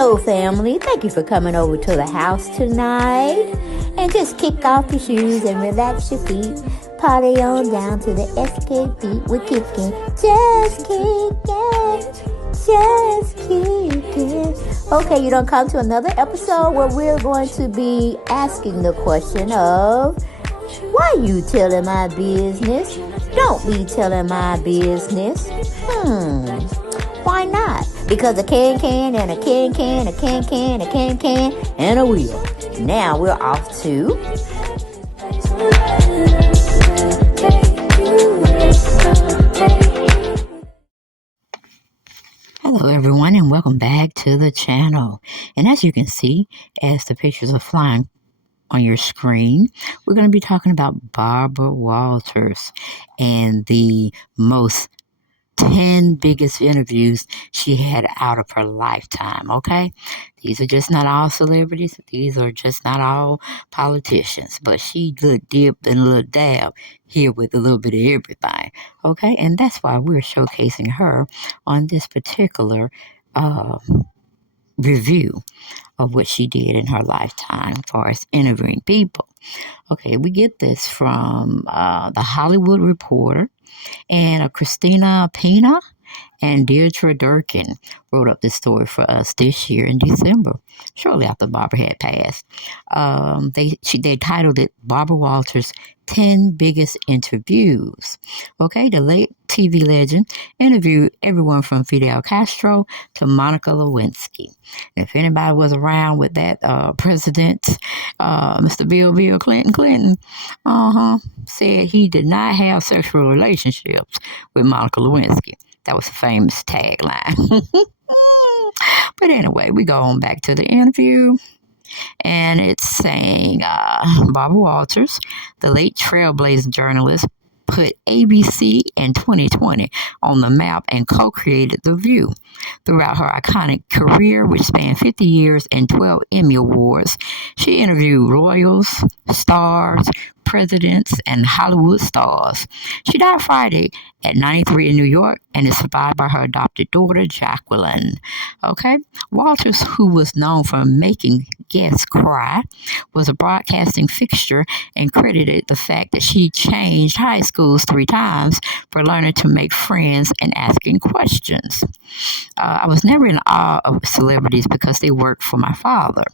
Hello, family. Thank you for coming over to the house tonight. And just kick off your shoes and relax your feet. Party on down to the SK beat. We're kicking, just kicking, just kicking. Okay, you don't come to another episode where we're going to be asking the question of, why you telling my business? Don't be telling my business. Why not? Because a can and a can, a can, and a wheel. Now we're off to... Hello everyone, and welcome back to the channel. And as you can see, as the pictures are flying on your screen, we're going to be talking about Barbara Walters and the 10 biggest interviews she had out of her lifetime, okay? These are just not all celebrities. These are just not all politicians. But she dipped and a little dab here with a little bit of everything, okay? And that's why we're showcasing her on this particular review of what she did in her lifetime as far as interviewing people. Okay, we get this from The Hollywood Reporter, and Christina Pina and Deirdre Durkin wrote up this story for us this year in December, shortly after Barbara had passed. They titled it Barbara Walters' 10 Biggest Interviews. Okay, the late TV legend interviewed everyone from Fidel Castro to Monica Lewinsky. And if anybody was around with that president, Mr. Bill Clinton, said he did not have sexual relationships with Monica Lewinsky. That was a famous tagline. But anyway, we go on back to the interview. And it's saying Barbara Walters, the late trailblazing journalist, put ABC and 2020 on the map and co-created The View. Throughout her iconic career, which spanned 50 years and 12 Emmy Awards, she interviewed royals, stars, presidents, and Hollywood stars. She died Friday at 93 in New York and is survived by her adopted daughter, Jacqueline. Okay? Walters, who was known for making guests cry, was a broadcasting fixture and credited the fact that she changed high schools 3 times for learning to make friends and asking questions. I was never in awe of celebrities because they worked for my father,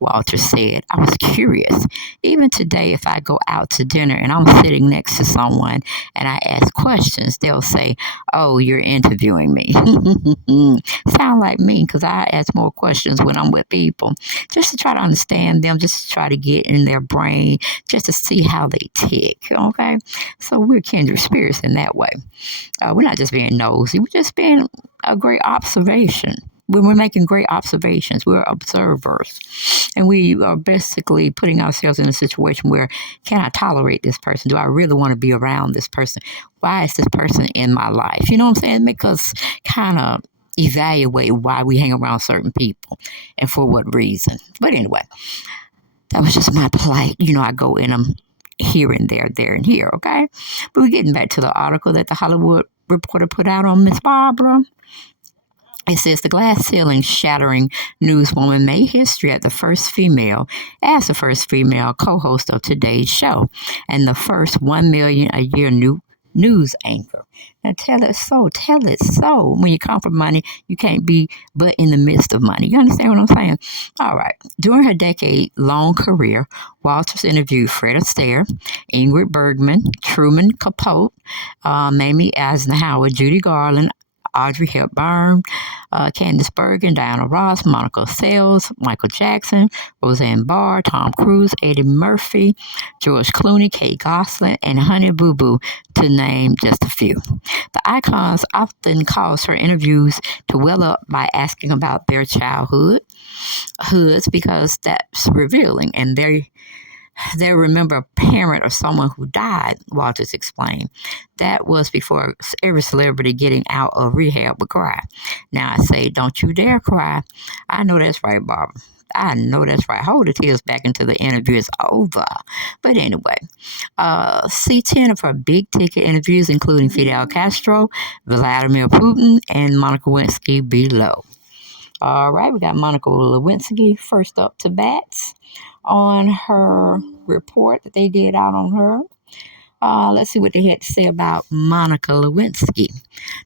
Walters said. I was curious. Even today, if I go out to dinner and I'm sitting next to someone and I ask questions, they'll say, "Oh, you're interviewing me." Sound like me, because I ask more questions when I'm with people, just to try to understand them, just to try to get in their brain, just to see how they tick, okay? So we're kindred spirits in that way. We're not just being nosy, we're just being a great observation. When we're making great observations, we're observers. And we are basically putting ourselves in a situation where, can I tolerate this person? Do I really want to be around this person? Why is this person in my life? You know what I'm saying? Make us kind of evaluate why we hang around certain people and for what reason. But anyway, that was just my plight. You know, I go in them here and there and here, okay? But we're getting back to the article that the Hollywood Reporter put out on Miss Barbara. It says the glass ceiling shattering newswoman made history as the first female co-host of today's show and the first $1 million a year news anchor. Now tell it so. When you come from money, you can't be but in the midst of money. You understand what I'm saying? All right. During her decade-long career, Walters interviewed Fred Astaire, Ingrid Bergman, Truman Capote, Mamie Eisenhower, Judy Garland, Audrey Hepburn, Candice Bergen, Diana Ross, Monica Seles, Michael Jackson, Roseanne Barr, Tom Cruise, Eddie Murphy, George Clooney, Kate Gosselin, and Honey Boo Boo, to name just a few. The icons often cause her interviews to well up by asking about their childhoods, because that's revealing, and they remember a parent or someone who died, Walters explained. That was before every celebrity getting out of rehab would cry. Now I say, don't you dare cry. I know that's right, Barbara. I know that's right. Hold the tears back until the interview is over. But anyway, see 10 of her big ticket interviews, including Fidel Castro, Vladimir Putin, and Monica Lewinsky below. All right, we got Monica Lewinsky first up to bats on her report that they did out on her. Let's see what they had to say about Monica Lewinsky.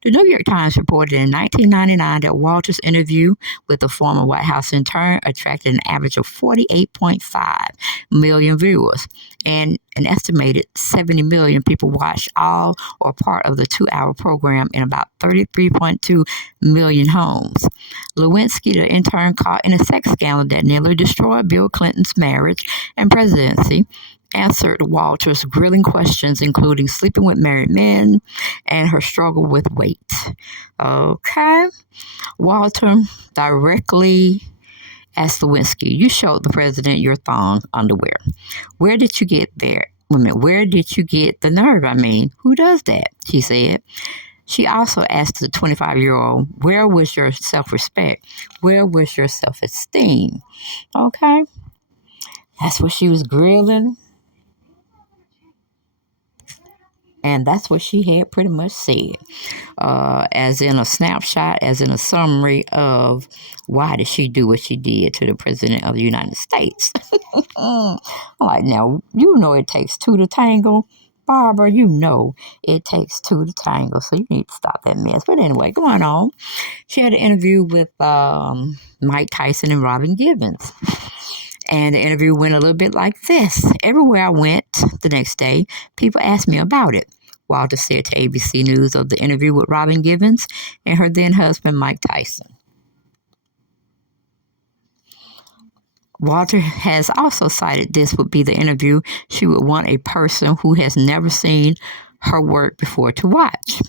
The New York Times reported in 1999 that Walter's interview with the former White House intern attracted an average of 48.5 million viewers, and an estimated 70 million people watched all or part of the 2-hour program in about 33.2 million homes. Lewinsky, the intern caught in a sex scandal that nearly destroyed Bill Clinton's marriage and presidency, answered Walter's grilling questions, including sleeping with married men and her struggle with weight. Okay. Walter directly asked Lewinsky, "You showed the president your thong underwear. Where did you get there? Where did you get the nerve? I mean, who does that?" she said. She also asked the 25-year-old, "Where was your self-respect? Where was your self-esteem?" Okay. That's what she was grilling. And that's what she had pretty much said, as in a snapshot, as in a summary of why did she do what she did to the President of the United States. I'm like, now, you know it takes two to tango. Barbara, you know it takes two to tango, so you need to stop that mess. But anyway, going on. She had an interview with Mike Tyson and Robin Givens. And the interview went a little bit like this. "Everywhere I went the next day, people asked me about it," Walter said to ABC News of the interview with Robin Givens and her then husband, Mike Tyson. Walter has also cited this would be the interview she would want a person who has never seen her work before to watch.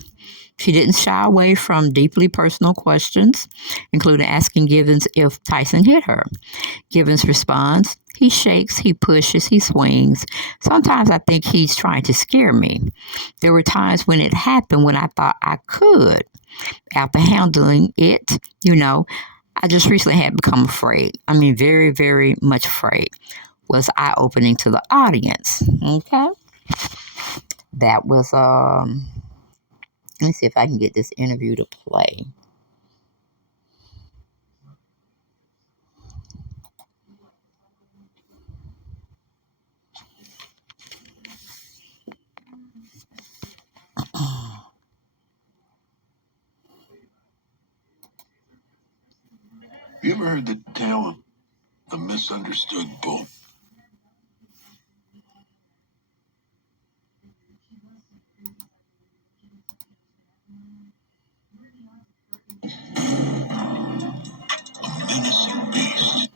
She didn't shy away from deeply personal questions, including asking Givens if Tyson hit her. Givens responds, "He shakes, he pushes, he swings. Sometimes I think he's trying to scare me. There were times when it happened when I thought I could. After handling it, I just recently had become afraid. I mean, very, very much afraid." Was eye-opening to the audience. Okay? That was, let me see if I can get this interview to play. You ever heard the tale of the misunderstood bull? A menacing beast.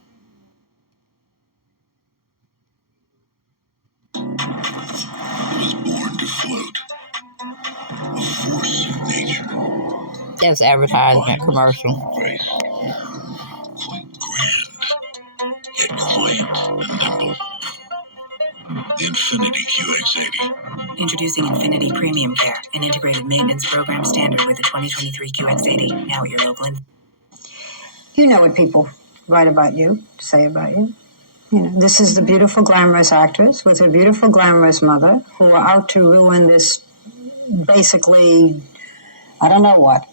It was born to float. A force of nature. That's advertisement commercial. Grace. Quite grand, yet quiet and nimble. The Infiniti QX80. Introducing Infiniti Premium Care, an integrated maintenance program standard with the 2023 QX80. Now at your local. You know what people write about you, say about you. This is the beautiful, glamorous actress with her beautiful, glamorous mother who are out to ruin this basically, I don't know what,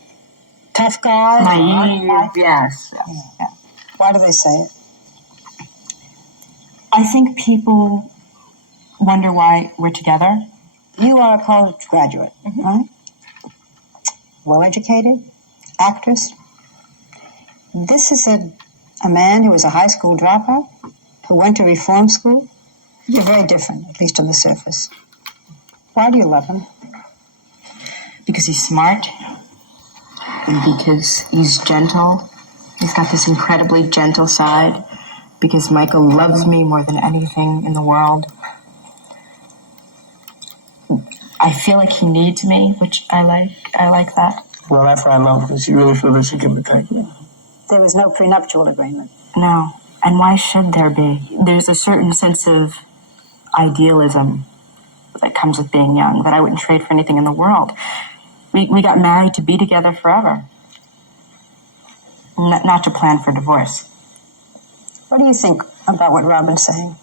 tough guy? Naive, yes. Yeah. Why do they say it? I think people wonder why we're together. You are a college graduate, right? Well-educated, actress. This is a man who was a high school dropout, who went to reform school. You're very different, at least on the surface. Why do you love him? Because he's smart, and because he's gentle. He's got this incredibly gentle side. Because Michael loves me more than anything in the world. I feel like he needs me, which I like. I like that. Well, that's why I love her. She really feels that she can protect me. There was no prenuptial agreement. No. And why should there be? There's a certain sense of idealism that comes with being young that I wouldn't trade for anything in the world. We got married to be together forever. Not to plan for divorce. What do you think about what Robin's saying?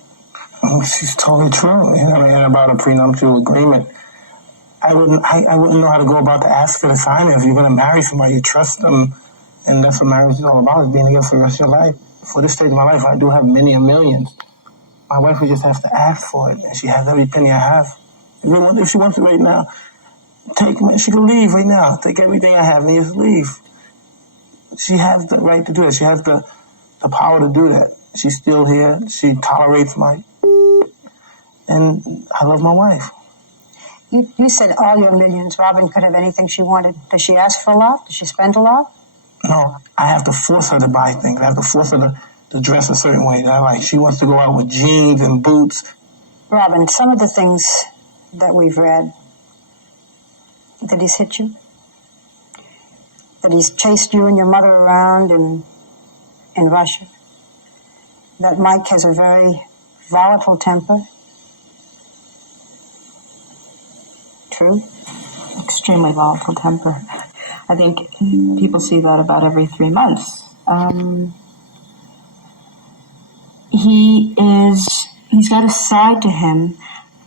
Oh, she's totally true. And about a prenuptial agreement, I wouldn't know how to go about to ask her to sign it. If you're going to marry somebody, you trust them. And that's what marriage is all about, is being together for the rest of your life. For this stage of my life, I do have many a millions. My wife would just have to ask for it, and she has every penny I have. If she wants it right now, she can leave right now. Take everything I have and just leave. She has the right to do it. She has the power to do that. She's still here. She tolerates and I love my wife. You said all your millions. Robin could have anything she wanted. Does she ask for a lot? Does she spend a lot? No, I have to force her to buy things. I have to force her to dress a certain way that I like. She wants to go out with jeans and boots. Robin, some of the things that we've read, that he's hit you, that he's chased you and your mother around in Russia, that Mike has a very volatile temper. True? Extremely volatile temper. I think people see that about every 3 months. He's got a side to him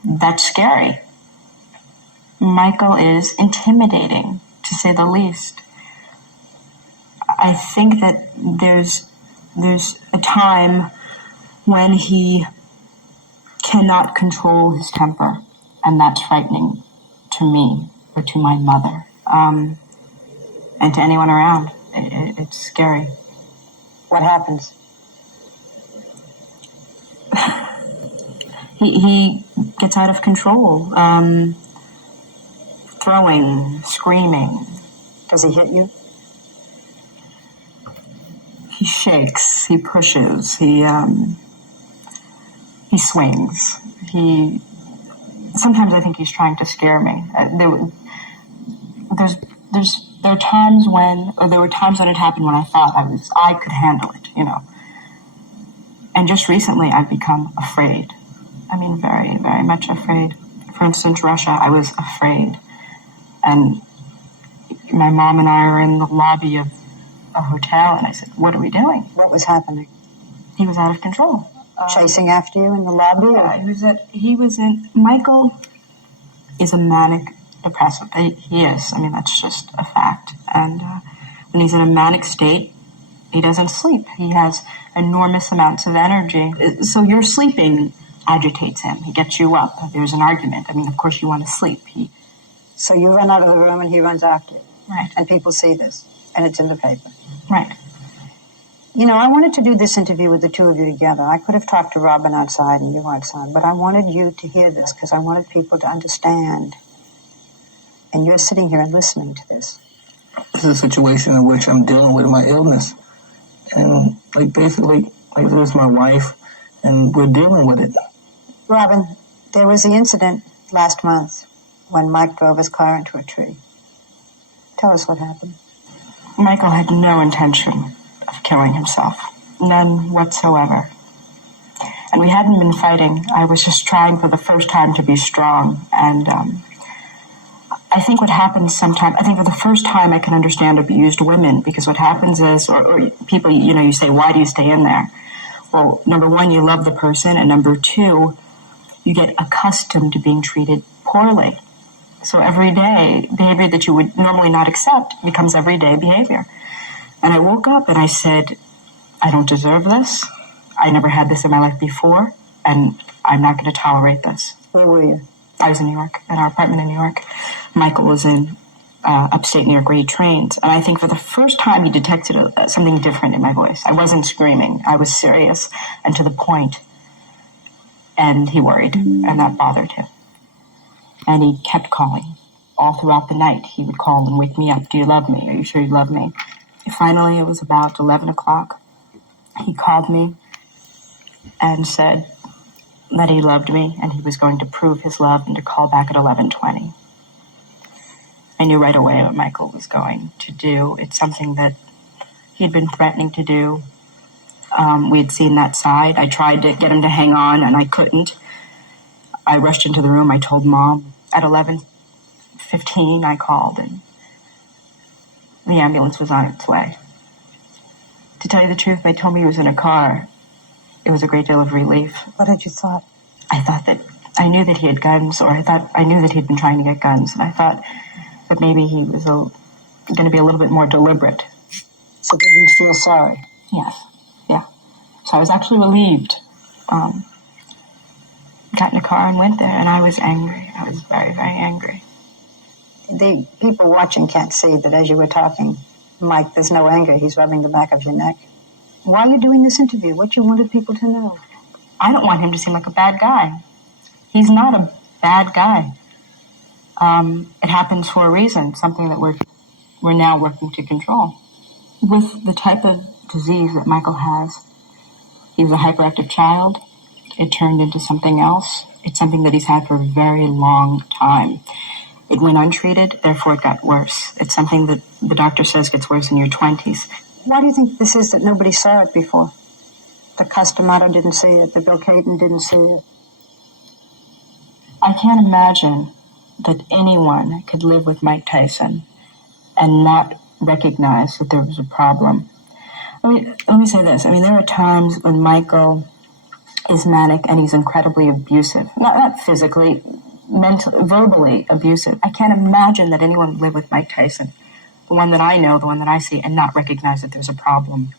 that's scary. Michael is intimidating, to say the least. I think that there's a time when he cannot control his temper, and that's frightening to me or to my mother, and to anyone around. It's scary. What happens? He gets out of control, throwing, screaming. Does he hit you? He shakes, he pushes, he swings. Sometimes I think he's trying to scare me. There were times when it happened when I thought I could handle it, And just recently I've become afraid. I mean, very, very much afraid. For instance, Russia, I was afraid. And my mom and I are in the lobby of a hotel, and I said, "What are we doing?" What was happening? He was out of control. Chasing after you in the lobby? Yeah, Michael is a manic depressive. He is. I mean, that's just a fact. And when he's in a manic state, he doesn't sleep. He has enormous amounts of energy. So your sleeping agitates him. He gets you up. There's an argument. I mean, of course you want to sleep. So you run out of the room and he runs after you. Right. And people see this. And it's in the paper. Right. I wanted to do this interview with the two of you together. I could have talked to Robin outside and you outside, but I wanted you to hear this because I wanted people to understand. And you're sitting here and listening to this. This is a situation in which I'm dealing with my illness. And basically, this is my wife, and we're dealing with it. Robin, there was the incident last month when Mike drove his car into a tree. Tell us what happened. Michael had no intention of killing himself. None whatsoever. And we hadn't been fighting. I was just trying for the first time to be strong. And I think what happens sometimes, I think for the first time I can understand abused women, because what happens is, or people, you say, why do you stay in there? Well, number one, you love the person, and number two, you get accustomed to being treated poorly. So every day, behavior that you would normally not accept becomes everyday behavior. And I woke up and I said, I don't deserve this. I never had this in my life before, and I'm not going to tolerate this. Where were you? I was in New York, in our apartment in New York. Michael was in upstate New York where he trains. And I think for the first time he detected something different in my voice. I wasn't screaming. I was serious and to the point. And he worried, and that bothered him. And he kept calling. All throughout the night, he would call and wake me up. Do you love me? Are you sure you love me? Finally, it was about 11 o'clock. He called me and said that he loved me and he was going to prove his love and to call back at 11:20. I knew right away what Michael was going to do. It's something that he'd been threatening to do. We had seen that side. I tried to get him to hang on, and I couldn't. I rushed into the room. I told Mom. At 11:15, I called, and the ambulance was on its way. To tell you the truth, they told me he was in a car. It was a great deal of relief. What had you thought? I knew that he had guns, or I knew that he'd been trying to get guns, and I thought that maybe he was going to be a little bit more deliberate. So did you feel sorry? Yes. Yeah. So I was actually relieved. Got in a car and went there, and I was angry. I was very, very angry. The people watching can't see that as you were talking, Mike, there's no anger. He's rubbing the back of your neck. Why are you doing this interview? What you wanted people to know? I don't want him to seem like a bad guy. He's not a bad guy. It happens for a reason, something that we're now working to control. With the type of disease that Michael has, he was a hyperactive child. It turned into something else. It's something that he's had for a very long time. It went untreated, therefore it got worse. It's something that the doctor says gets worse in your 20s. Why do you think this is that nobody saw it before? The Customato didn't see it. The Bill Caton didn't see it. I can't imagine that anyone could live with Mike Tyson and not recognize that there was a problem. Let me say this. I mean, there are times when Michael is manic and he's incredibly abusive. Not physically, mentally, verbally abusive. I can't imagine that anyone would live with Mike Tyson, the one that I know, the one that I see, and not recognize that there's a problem.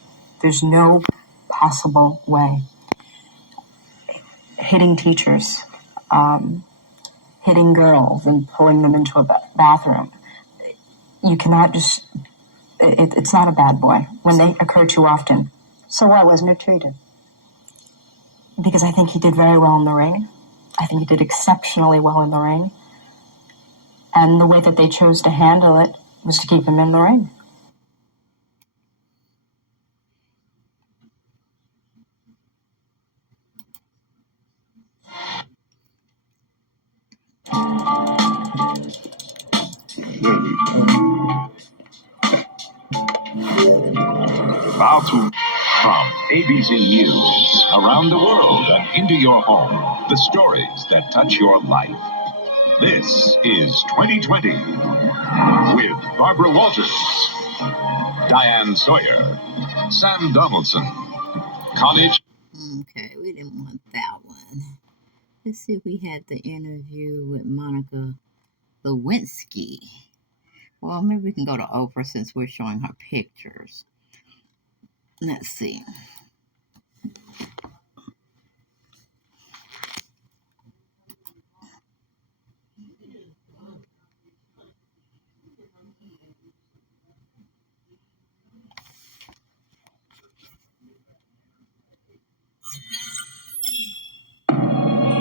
There's no possible way. Hitting teachers, hitting girls and pulling them into a bathroom. You cannot just, it's not a bad boy when they occur too often. So why wasn't it treated? Because I think he did very well in the ring. I think he did exceptionally well in the ring. And the way that they chose to handle it was to keep him in the ring. About to from ABC News, around the world and into your home, the stories that touch your life. This is 2020 with Barbara Walters, Diane Sawyer, Sam Donaldson, Connie. Okay, we didn't want that one. Let's see if we had the interview with Monica Lewinsky. Well, maybe we can go to Oprah since we're showing her pictures. Let's see.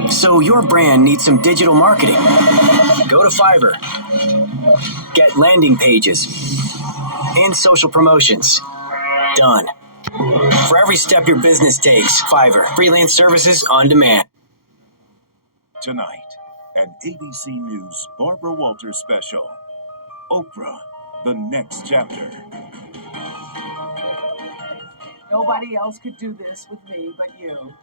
So your brand needs some digital marketing. Go to Fiverr. Get landing pages and social promotions. Done. For every step your business takes, Fiverr. Freelance services on demand. Tonight, an ABC News Barbara Walters special. Oprah, the next chapter. Nobody else could do this with me but you.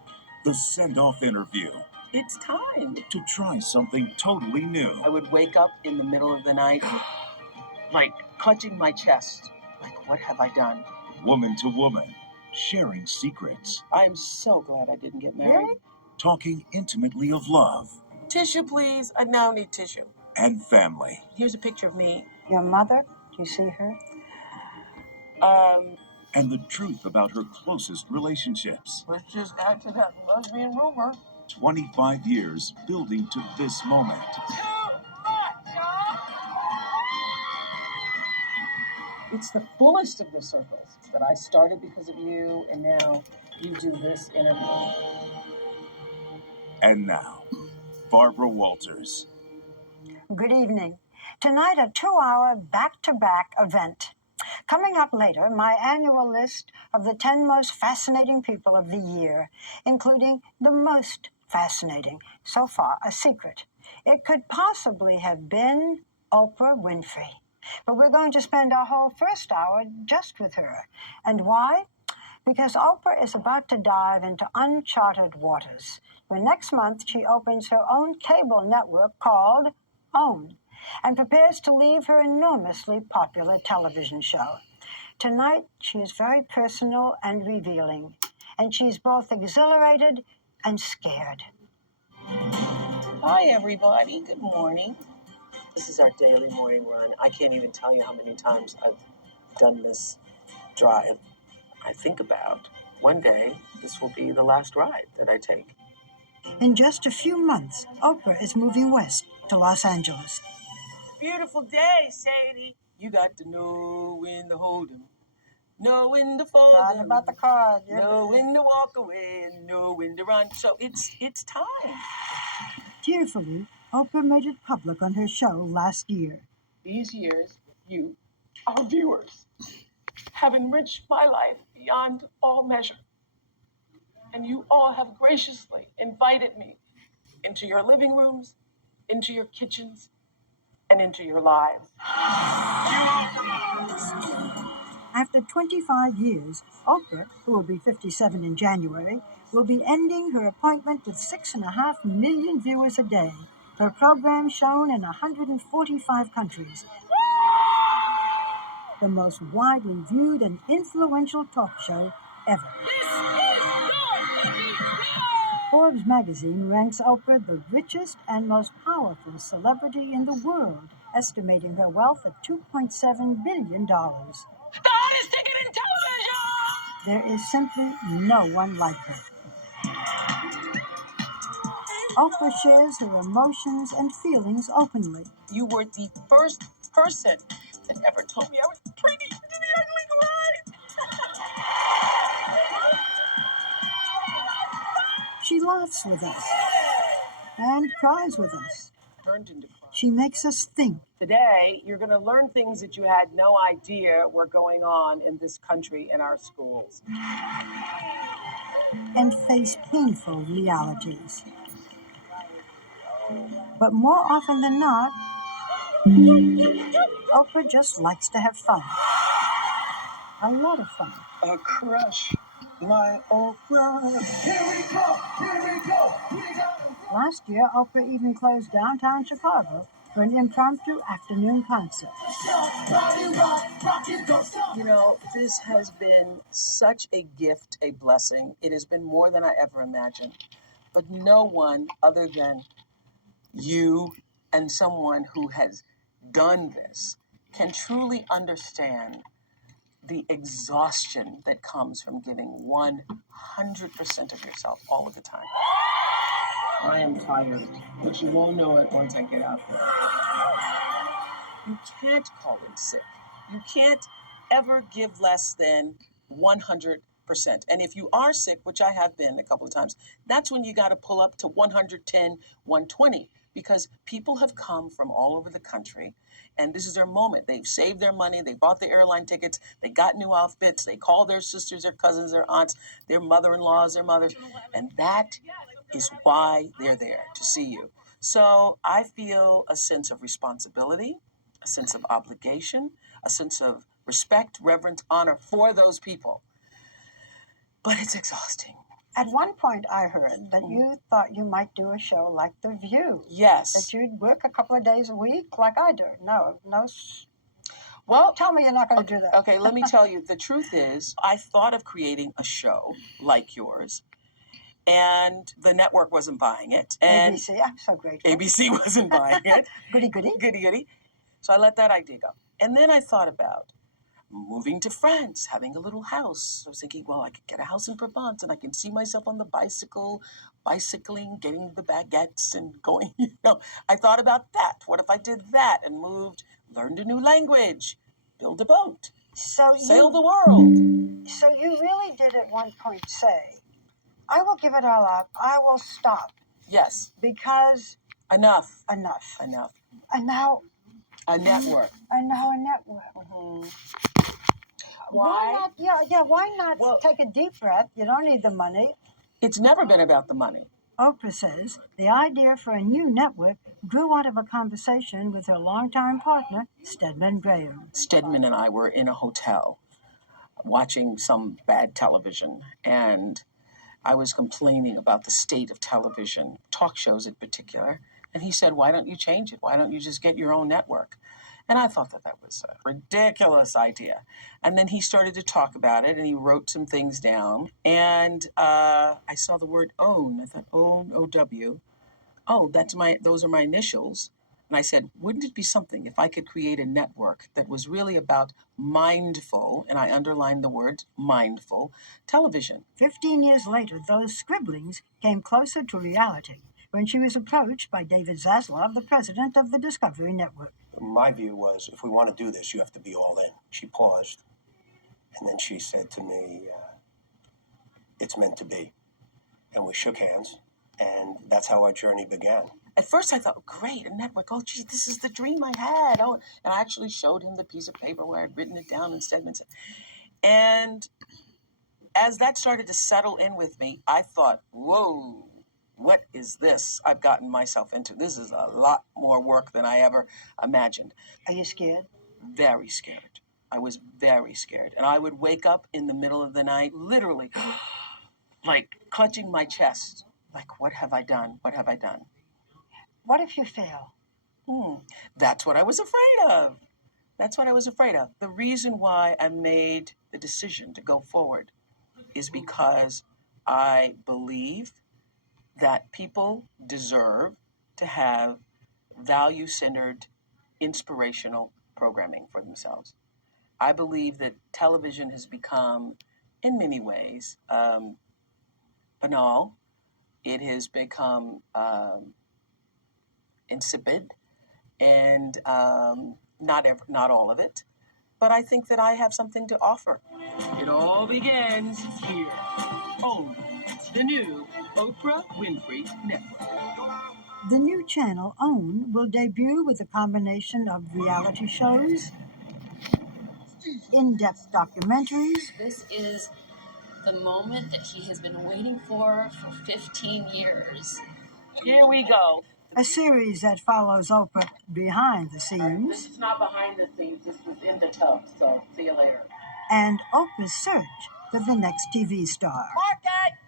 The send-off interview. It's time. To try something totally new. I would wake up in the middle of the night, like clutching my chest. Like, what have I done? Woman to woman, sharing secrets. I'm so glad I didn't get married. Really? Talking intimately of love. Tissue, please. I now need tissue. And family. Here's a picture of me. Your mother? Do you see her? And the truth about her closest relationships. Let's just add to that lesbian rumor. 25 years building to this moment. It's the fullest of the circles that I started because of you, and now you do this interview. And now, Barbara Walters. Good evening. Tonight, a 2-hour back-to-back event. Coming up later, my annual list of the 10 most fascinating people of the year, including the most fascinating, so far a secret. It could possibly have been Oprah Winfrey. But we're going to spend our whole first hour just with her. And why? Because Oprah is about to dive into uncharted waters. When next month she opens her own cable network called OWN and prepares to leave her enormously popular television show. Tonight, she is very personal and revealing, and she's both exhilarated and scared. Hi, everybody. Good morning. This is our daily morning run. I can't even tell you how many times I've done this drive, I think about one day this will be the last ride that I take. In just a few months, Oprah is moving west to Los Angeles. Beautiful day, Sadie. You got to know when to hold 'em, know when to fold 'em. Talking about the card. Know when to walk away and know when to run. So it's time. Tearfully, Oprah made it public on her show last year. These years, you, our viewers, have enriched my life beyond all measure. And you all have graciously invited me into your living rooms, into your kitchens, and into your lives. After 25 years, Oprah, who will be 57 in January, will be ending her appointment with 6.5 million viewers a day. Her program shown in 145 countries. The most widely viewed and influential talk show ever. Forbes magazine ranks Oprah the richest and most powerful celebrity in the world, estimating her wealth at $2.7 billion. The hottest ticket in television! There is simply no one like her. Oprah shares her emotions and feelings openly. You were the first person that ever told me I was pretty to the ugly ride. She laughs with us and cries with us. Turned into cry. She makes us think. Today, you're going to learn things that you had no idea were going on in this country and our schools. And face painful realities. But more often than not, Oprah just likes to have fun. A lot of fun. A crush. My Oprah. Here we go, here we go. Last year, Oprah even closed downtown Chicago for an impromptu afternoon concert. You know, this has been such a gift, a blessing. It has been more than I ever imagined. But no one other than you and someone who has done this can truly understand the exhaustion that comes from giving 100% of yourself all of the time. I am tired, but you won't know it once I get out there. You can't call in sick. You can't ever give less than 100%. And if you are sick, which I have been a couple of times, that's when you got to pull up to 110, 120, because people have come from all over the country. And this is their moment. They've saved their money. They bought the airline tickets. They got new outfits. They call their sisters, their cousins, their aunts, their mother-in-laws, their mothers. And that is why they're there, to see you. So I feel a sense of responsibility, a sense of obligation, a sense of respect, reverence, honor for those people. But it's exhausting. At one point, I heard that you thought you might do a show like The View. Yes. That you'd work a couple of days a week like I do. No. Well, tell me you're not going to do that. Okay, let me tell you. The truth is, I thought of creating a show like yours, and the network wasn't buying it. And ABC, I'm so grateful. ABC wasn't buying it. Goody, goody. Goody, goody. So I let that idea go. And then I thought about moving to France, having a little house. I was thinking, well, I could get a house in Provence and I can see myself on the bicycle, bicycling, getting the baguettes and going, I thought about that. What if I did that and moved, learned a new language, build a boat, sail the world? So you really did at one point say, I will give it all up. I will stop. Yes. Because... Enough. And now... A network. And now a network. Mm-hmm. Why not? Why not take a deep breath? You don't need the money. It's never been about the money. Oprah says the idea for a new network grew out of a conversation with her longtime partner, Stedman Graham. Stedman and I were in a hotel watching some bad television, and I was complaining about the state of television, talk shows in particular. And he said, why don't you change it? Why don't you just get your own network? And I thought that was a ridiculous idea. And then he started to talk about it, and he wrote some things down. And I saw the word own. I thought, own, O-W. Oh, those are my initials. And I said, wouldn't it be something if I could create a network that was really about mindful, and I underlined the word mindful, television? 15 years later, those scribblings came closer to reality when she was approached by David Zaslav, the president of the Discovery Network. My view was, if we want to do this, you have to be all in. She paused, and then she said to me, it's meant to be. And we shook hands, and that's how our journey began. At first I thought, great, a network. Oh, gee, this is the dream I had. Oh, and I actually showed him the piece of paper where I'd written it down in segments. And as that started to settle in with me, I thought, whoa, what is this I've gotten myself into? This is a lot more work than I ever imagined. Are you scared? Very scared. I was very scared. And I would wake up in the middle of the night, literally, like clutching my chest. Like, what have I done? What have I done? What if you fail? That's what I was afraid of. That's what I was afraid of. The reason why I made the decision to go forward is because I believe that people deserve to have value-centered, inspirational programming for themselves. I believe that television has become, in many ways, banal. It has become insipid, and not all of it. But I think that I have something to offer. It all begins here. OWN, the new Oprah Winfrey Network. The new channel, OWN, will debut with a combination of reality shows, in-depth documentaries. This is the moment that he has been waiting for 15 years. Here we go. A series that follows Oprah behind the scenes. This is not behind the scenes. This was in the tub. So see you later. And Oprah's search for the next TV star. Market!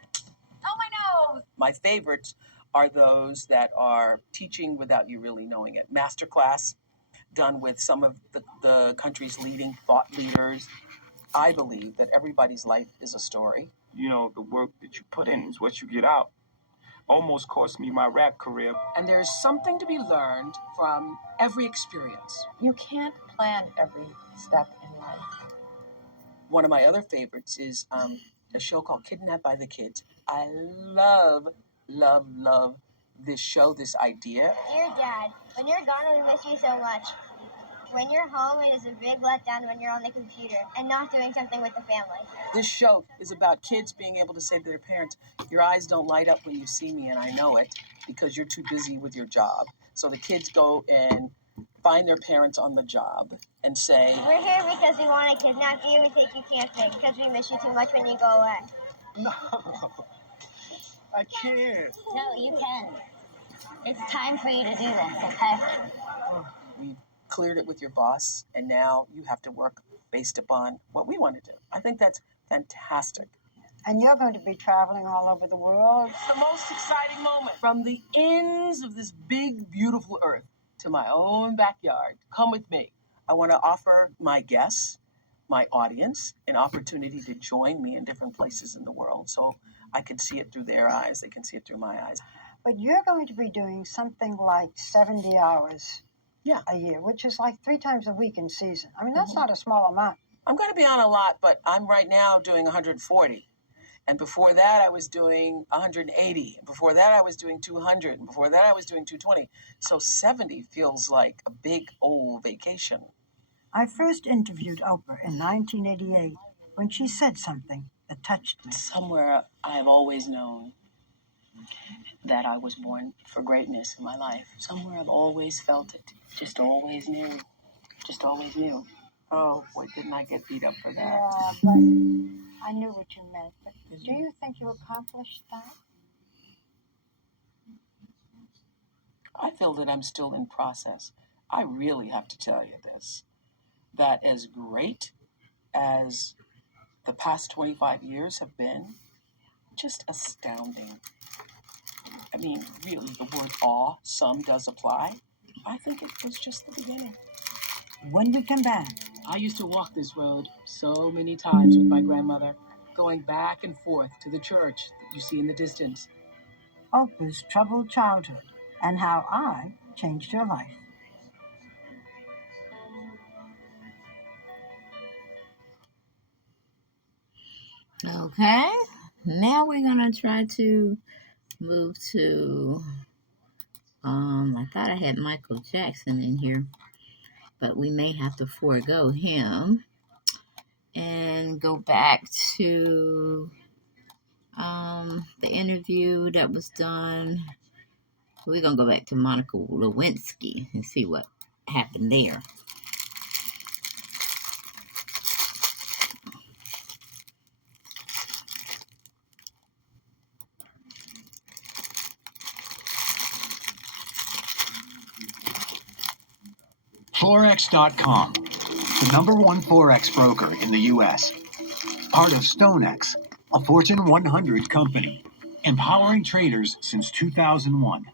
Oh, my nose! My favorites are those that are teaching without you really knowing it. Masterclass, done with some of the country's leading thought leaders. I believe that everybody's life is a story. You know, the work that you put in is what you get out. Almost cost me my rap career. And there's something to be learned from every experience. You can't plan every step in life. One of my other favorites is a show called Kidnapped by the Kids. I love this show, this idea. Dear Dad, when you're gone, we miss you so much. When you're home, it is a big letdown when you're on the computer and not doing something with the family. This show is about kids being able to say to their parents, your eyes don't light up when you see me, and I know it because you're too busy with your job. So the kids go and find their parents on the job and say, we're here because we want to kidnap you and take you camping because we miss you too much when you go away. No, I can't. No, you can. It's time for you to do this, okay? We cleared it with your boss, and now you have to work based upon what we want to do. I think that's fantastic. And you're going to be traveling all over the world. It's the most exciting moment. From the ends of this big, beautiful earth to my own backyard. Come with me. I want to offer my guests, my audience, an opportunity to join me in different places in the world so I can see it through their eyes. They can see it through my eyes. But you're going to be doing something like 70 hours a year, which is like 3 times a week in season. I mean, that's not a small amount. I'm going to be on a lot, but I'm right now doing 140. And before that, I was doing 180. And before that, I was doing 200. And before that, I was doing 220. So 70 feels like a big old vacation. I first interviewed Oprah in 1988 when she said something that touched me. Somewhere I've always known that I was born for greatness in my life. Somewhere I've always felt it. Just always knew. Just always knew. Oh, boy, didn't I get beat up for that. Yeah, but I knew what you meant. But do you think you accomplished that? I feel that I'm still in process. I really have to tell you this, that as great as the past 25 years have been, just astounding. I mean, really, the word awesome does apply. I think it was just the beginning. When we come back, I used to walk this road so many times with my grandmother, going back and forth to the church that you see in the distance. Oprah's troubled childhood and how I changed her life. Okay, now we're gonna try to move to, I thought I had Michael Jackson in here, but we may have to forego him and go back to the interview that was done. We're gonna go back to Monica Lewinsky and see what happened there. Forex.com, the #1 Forex broker in the U.S. Part of StoneX, a Fortune 100 company, empowering traders since 2001.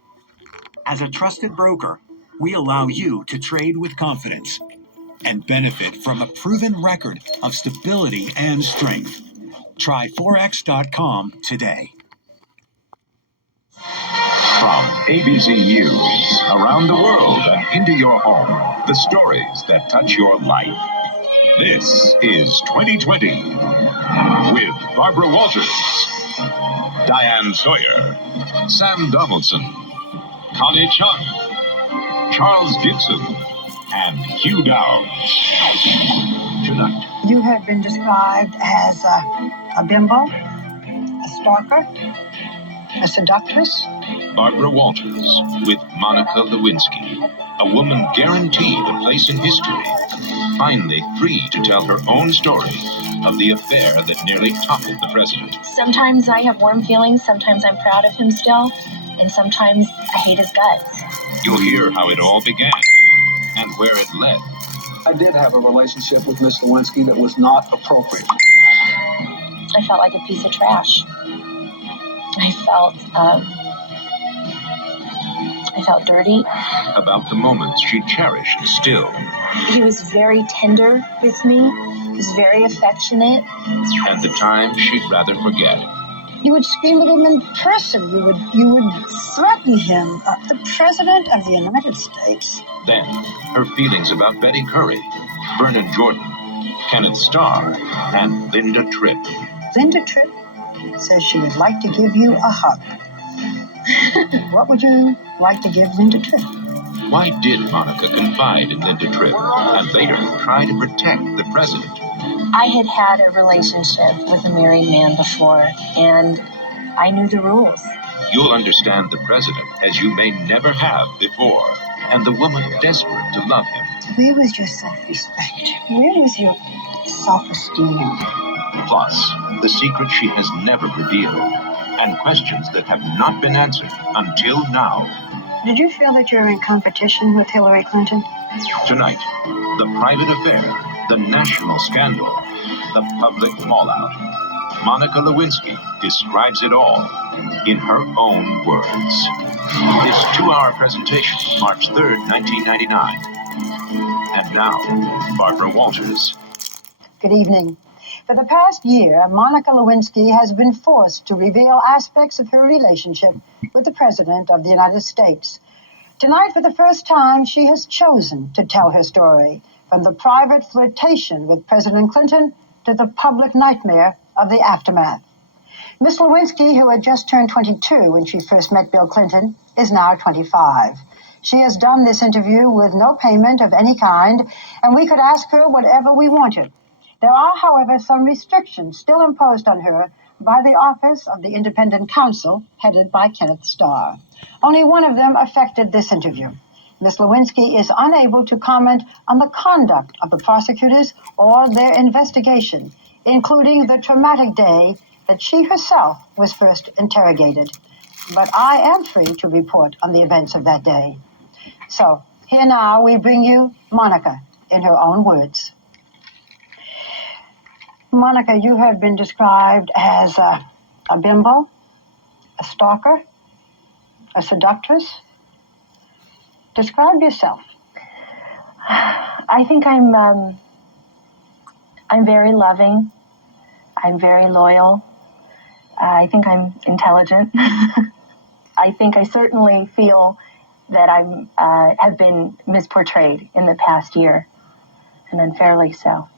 As a trusted broker, we allow you to trade with confidence and benefit from a proven record of stability and strength. Try Forex.com today. From ABC News, around the world and into your home, the stories that touch your life. This is 2020 with Barbara Walters, Diane Sawyer, Sam Donaldson, Connie Chung, Charles Gibson, and Hugh Downs. Tonight, You have been described as a bimbo, a stalker, a seductress. Barbara Walters with Monica Lewinsky, a woman guaranteed a place in history, finally free to tell her own story of the affair that nearly toppled the president. Sometimes I have warm feelings, sometimes I'm proud of him still, and sometimes I hate his guts. You'll hear how it all began and where it led. I did have a relationship with Miss Lewinsky that was not appropriate. I felt like a piece of trash. I felt dirty. About the moments she cherished still. He was very tender with me. He was very affectionate. And the times she'd rather forget. You would scream at him in person. You would threaten him. The President of the United States. Then, her feelings about Betty Curry, Vernon Jordan, Kenneth Starr, and Linda Tripp. Linda Tripp says she would like to give you a hug. What would you like to give Linda Tripp? Why did Monica confide in Linda Tripp and later try to protect the president? I had had a relationship with a married man before, and I knew the rules. You'll understand the president as you may never have before, and the woman desperate to love him. Where was your self-respect? Where was your self-esteem? Plus, the secret she has never revealed, and questions that have not been answered until now. Did you feel that you're in competition with Hillary Clinton? Tonight, the private affair, the national scandal, the public fallout. Monica Lewinsky describes it all in her own words. This 2-hour presentation, March 3rd, 1999. And now, Barbara Walters. Good evening. For the past year, Monica Lewinsky has been forced to reveal aspects of her relationship with the President of the United States. Tonight, for the first time, she has chosen to tell her story, from the private flirtation with President Clinton to the public nightmare of the aftermath. Miss Lewinsky, who had just turned 22 when she first met Bill Clinton, is now 25. She has done this interview with no payment of any kind, and we could ask her whatever we wanted. There are, however, some restrictions still imposed on her by the Office of the Independent Counsel, headed by Kenneth Starr. Only one of them affected this interview. Miss Lewinsky is unable to comment on the conduct of the prosecutors or their investigation, including the traumatic day that she herself was first interrogated. But I am free to report on the events of that day. So, here now we bring you Monica in her own words. Monica, you have been described as a bimbo, a stalker, a seductress. Describe yourself. I think I'm very loving. I'm very loyal. I think I'm intelligent. I think I certainly feel that have been misportrayed in the past year, and unfairly so.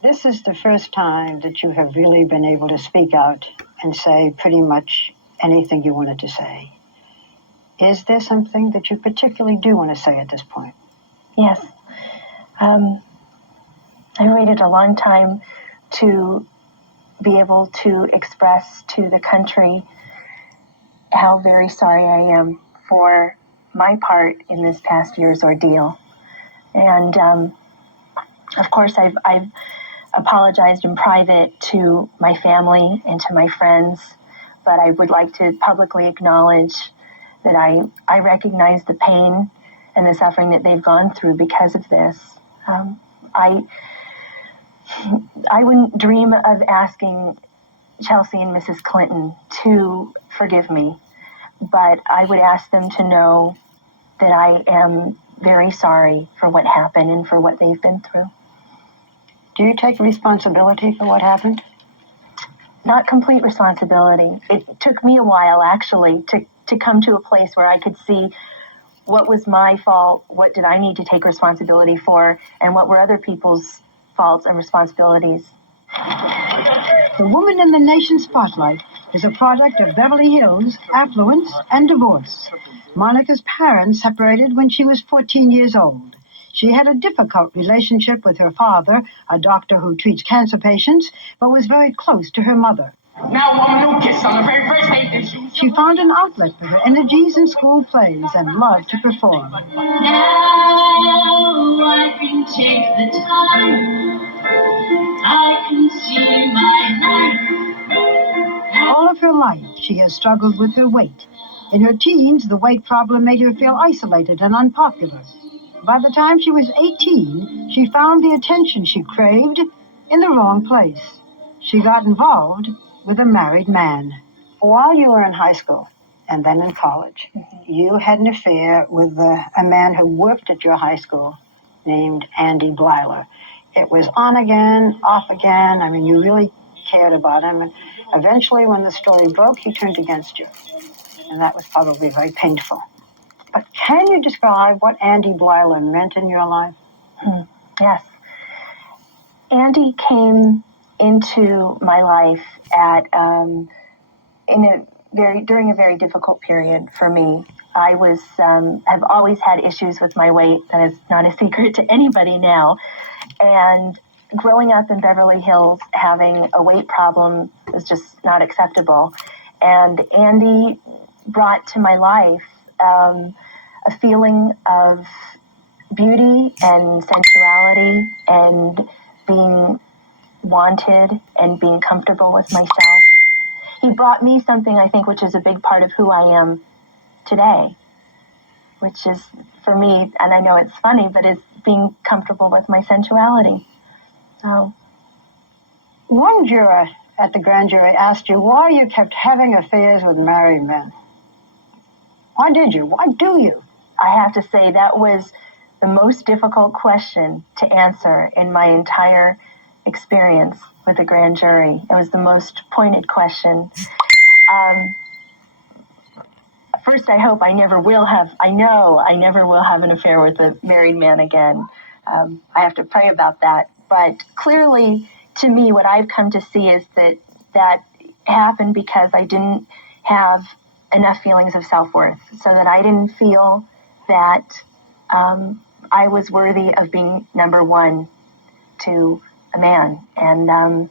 This is the first time that you have really been able to speak out and say pretty much anything you wanted to say. Is there something that you particularly do want to say at this point? Yes. I waited a long time to be able to express to the country how very sorry I am for my part in this past year's ordeal. And of course, I've apologized in private to my family and to my friends, but I would like to publicly acknowledge that I recognize the pain and the suffering that they've gone through because of this. I wouldn't dream of asking Chelsea and Mrs. Clinton to forgive me, but I would ask them to know that I am very sorry for what happened and for what they've been through. Do you take responsibility for what happened? Not complete responsibility. It took me a while, actually, to come to a place where I could see what was my fault, what did I need to take responsibility for, and what were other people's faults and responsibilities. The Woman in the Nation Spotlight is a product of Beverly Hills, affluence, and divorce. Monica's parents separated when she was 14 years old. She had a difficult relationship with her father, a doctor who treats cancer patients, but was very close to her mother. Now, woman, no kiss on the very first date that you... She found an outlet for her energies in school plays and loved to perform. Now I can take the time. I can see my life. All of her life, she has struggled with her weight. In her teens, the weight problem made her feel isolated and unpopular. By the time she was 18, she found the attention she craved in the wrong place. She got involved with a married man. While you were in high school and then in college, you had an affair with a man who worked at your high school named Andy Blyler. It was on again, off again. I mean, you really cared about him. And eventually, when the story broke, he turned against you. And that was probably very painful. But can you describe what Andy Blyler meant in your life? Yes. Andy came into my life at during a very difficult period for me. I was have always had issues with my weight. That is not a secret to anybody now. And growing up in Beverly Hills, having a weight problem was just not acceptable. And Andy brought to my life a feeling of beauty and sensuality and being wanted and being comfortable with myself. He brought me something, I think, which is a big part of who I am today, which is, for me, and I know it's funny, but it's being comfortable with my sensuality. So, one juror at the grand jury asked you why you kept having affairs with married men. Why did you? Why do you? I have to say that was the most difficult question to answer in my entire experience with the grand jury. It was the most pointed question. First, I hope I never will have an affair with a married man again. I have to pray about that. But clearly, to me, what I've come to see is that happened because I didn't have enough feelings of self-worth, so that I didn't feel that I was worthy of being number one to a man. And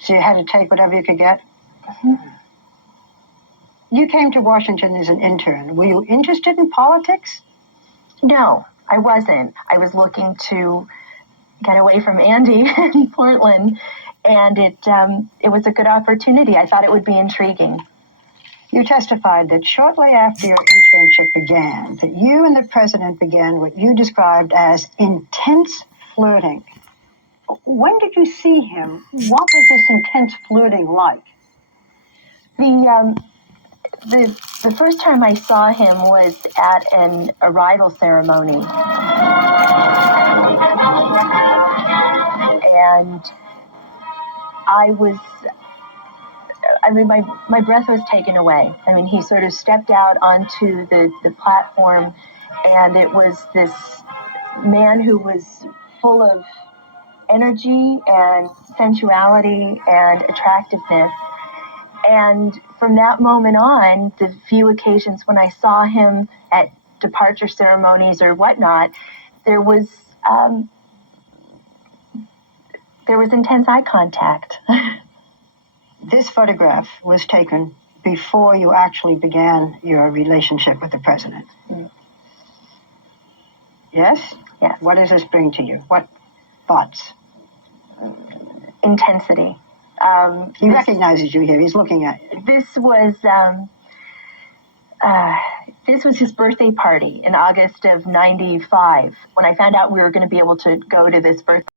so you had to take whatever you could get? Mm-hmm. You came to Washington as an intern. Were you interested in politics? No, I wasn't. I was looking to get away from Andy in Portland, and it was a good opportunity. I thought it would be intriguing. You testified that shortly after your internship began, that you and the president began what you described as intense flirting. When did you see him? What was this intense flirting like? The first time I saw him was at an arrival ceremony. And my breath was taken away. I mean, he sort of stepped out onto the platform, and it was this man who was full of energy and sensuality and attractiveness. And from that moment on, the few occasions when I saw him at departure ceremonies or whatnot, there was intense eye contact. This photograph was taken before you actually began your relationship with the president. Yes? Yes. What does this bring to you? What thoughts? Intensity. He recognizes you here. He's looking at you. This was his birthday party in August of '95. When I found out we were going to be able to go to this birthday